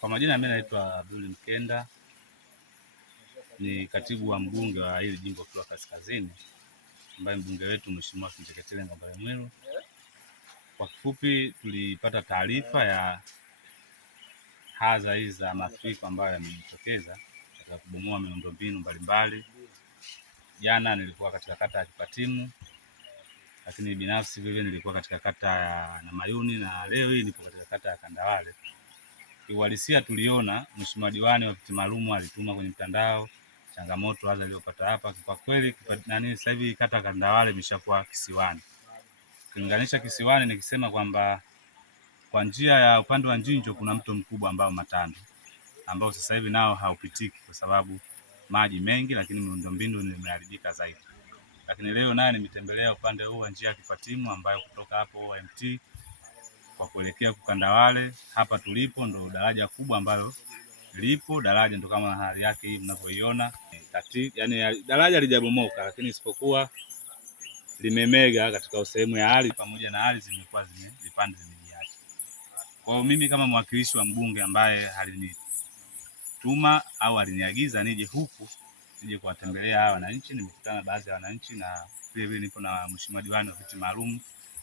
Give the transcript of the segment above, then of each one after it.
Kwa majina mimi naitwa Abdul Mkenda, ni katibu wa mbunge wa hili jimbo la Kaskazini, ambaye mbunge wetu Mheshimiwa Kinjeketile Ngambale Mwilu. Kwa kifupi, tulipata taarifa ya hadha hizi za mafuriko ambayo yamejitokeza katika kubomoa miundombinu mbalimbali. Jana nilikuwa katika kata ya Kipatimu, lakini binafsi vile nilikuwa katika kata ya Namayuni, na leo hii nipo katika kata ya Kandawale. Kiuhalisia tuliona Mheshimiwa diwani wa viti maalum alituma kwenye mtandao changamoto hasa iliyopata hapa. Kwa kweli sasa hivi kata Kandawale imeshakuwa kisiwani. Kulinganisha kisiwani nikisema kwamba kwa njia ya upande wa Njinjo kuna mto mkubwa ambao Matando, ambao sasa hivi nao haupitiki kwa sababu maji mengi, lakini miundombinu imeharibika zaidi. Lakini leo naye nimetembelea upande huu wa njia ya Kipatimu, ambayo kutoka hapo OMT kwa kuelekea Kandawale, hapa tulipo ndo daraja kubwa ambalo lipo. Daraja ndo kama hali yake hii mnavyoiona, yani daraja halijabomoka, lakini isipokuwa limemega katika sehemu ya ardhi, pamoja na ardhi zimekuwa vipande vimejiacha. Kwa hiyo mimi kama mwakilishi wa mbunge ambaye alinituma au aliniagiza nije huku nije kuwatembelea hawa wananchi, nimekutana na baadhi ya wananchi, na vile vile nipo na Mheshimiwa diwani wa viti maalum,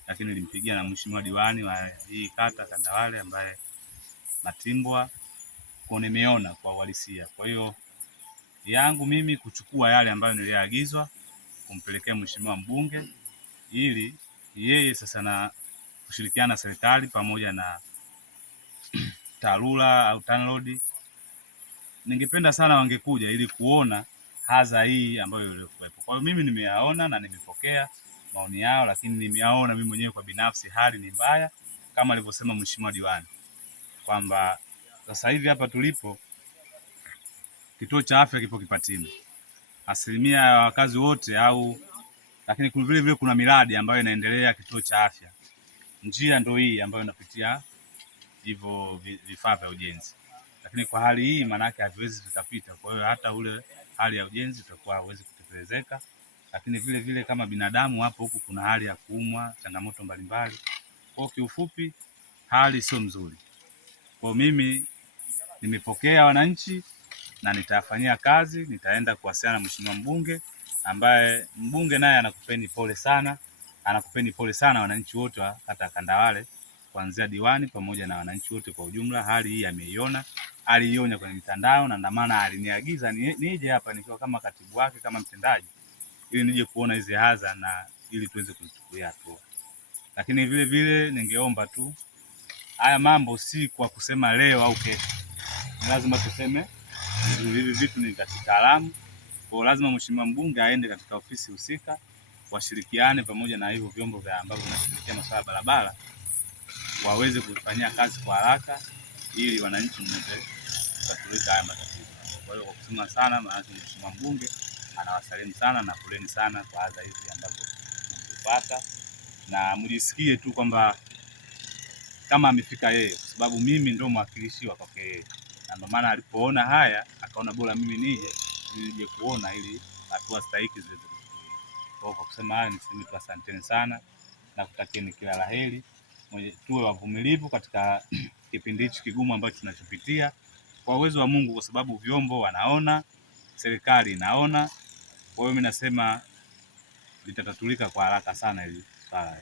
lakini nilimpigia na Mheshimiwa diwani wa hii kata Kandawale ambaye Matimbwa, kwa nimeona kwa uhalisia. Kwa hiyo yangu mimi kuchukua yale ambayo niliagizwa kumpelekea Mheshimiwa mbunge, ili yeye sasa na kushirikiana na serikali pamoja na TARURA au TANROADS, ningependa sana wangekuja ili kuona hadha hii ambayo ilikuwepo. Kwa hiyo mimi nimeyaona na nimepokea maoni yao, lakini nimeyaona mimi mwenyewe kwa binafsi hali ni mbaya kama alivyosema Mheshimiwa diwani kwamba sasa hivi hapa tulipo kituo cha afya kipo Kipatimu, asilimia ya wakazi wote lakini vile vile kuna miradi ambayo inaendelea kituo cha afya. Njia ndio hii ambayo inapitia hivyo vifaa vya ujenzi, lakini kwa hali hii maana yake haviwezi vikapita. Kwa hiyo hata ule hali ya ujenzi utakuwa hauwezi kutekelezeka, lakini vile vile kama binadamu hapo huku kuna hali ya kuumwa, changamoto mbalimbali. Kwa kiufupi hali sio mzuri. Kwa mimi nimepokea wananchi na nitafanyia kazi, nitaenda kuwasiliana na Mheshimiwa mbunge, ambaye mbunge naye anakupeni pole sana wananchi wote wa kata Kandawale, kuanzia diwani pamoja na wananchi wote kwa ujumla. Hali hii ameiona, aliiona kwenye mitandao, na ndio maana aliniagiza nije hapa nikiwa kama katibu wake, kama mtendaji, ili nije kuona hizi hadha na ili tuweze kuzichukulia hatua. Lakini vile vile ningeomba tu haya mambo si kwa kusema leo au kesho, lazima tuseme hivi vitu ni vya kitaalamu. Kwa lazima Mheshimiwa mbunge aende katika ofisi husika, washirikiane pamoja na hivyo vyombo vya ambavyo vinashirikia masuala ya barabara, waweze kufanyia kazi kwa haraka ili wananchi mweze kutatuliza haya matatizo. Kwa hiyo kwa kusema sana, maana Mheshimiwa mbunge anawasalimu sana na poleni sana kwa adha hizi ambazo mlipata, na mjisikie tu kwamba kama amefika yeye, kwa sababu mimi ndio mwakilishi wa kwake yeye, na ndio maana alipoona haya akaona bora mimi nije kuona ili hatua stahiki ziweze kuchukuliwa. Kwa kusema haya niseme tu asanteni sana na kutakieni kila laheri. Tuwe wavumilivu katika kipindi hichi kigumu ambacho tunachopitia, kwa uwezo wa Mungu, kwa sababu vyombo wanaona, serikali inaona. Kwa hiyo mimi nasema litatatulika kwa haraka sana hili swala.